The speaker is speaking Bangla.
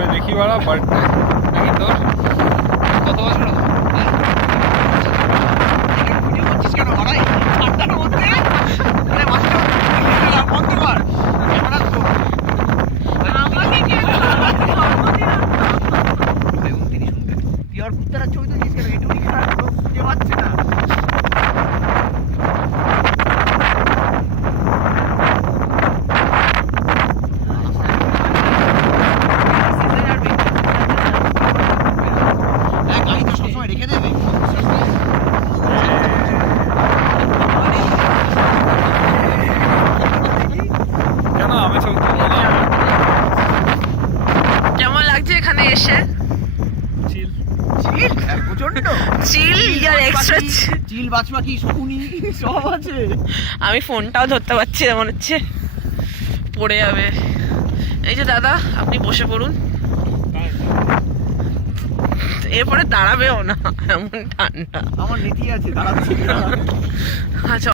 তবে দেখি বাড়া বার্থডে নাকি তোর কত বছর হলো? ভিডিও করছিস কেন ভাই? ঠান্ডার মধ্যে আরে মাছটা বন্ধ কর ক্যামেরা তো আমাকে কে এবং তিনি শুনবেন পিওর কুত্তারা ছবি তো জিজ্ঞেস কেন এটুকুই খারাপ লোক খুঁজে পাচ্ছে না গাড়ি তো সবসময় রেখে দেবে কেন আমি ছবি তুলবো না? কেমন লাগছে এখানে এসে? চিল চিল প্রচন্ড চিল ইয়ার এক্সট্রা। চিল বাছবাকি শকুনি সব আছে আমি ফোনটাও ধরতে পারছি না, মনে হচ্ছে পড়ে যাবে। এই যে দাদা, আপনি বসে পড়ুন, এরপরে দাঁড়াবেও না, এমন ঠান্ডা। আমার নেতি আছে দাঁড়াচ্ছি আচ্ছা।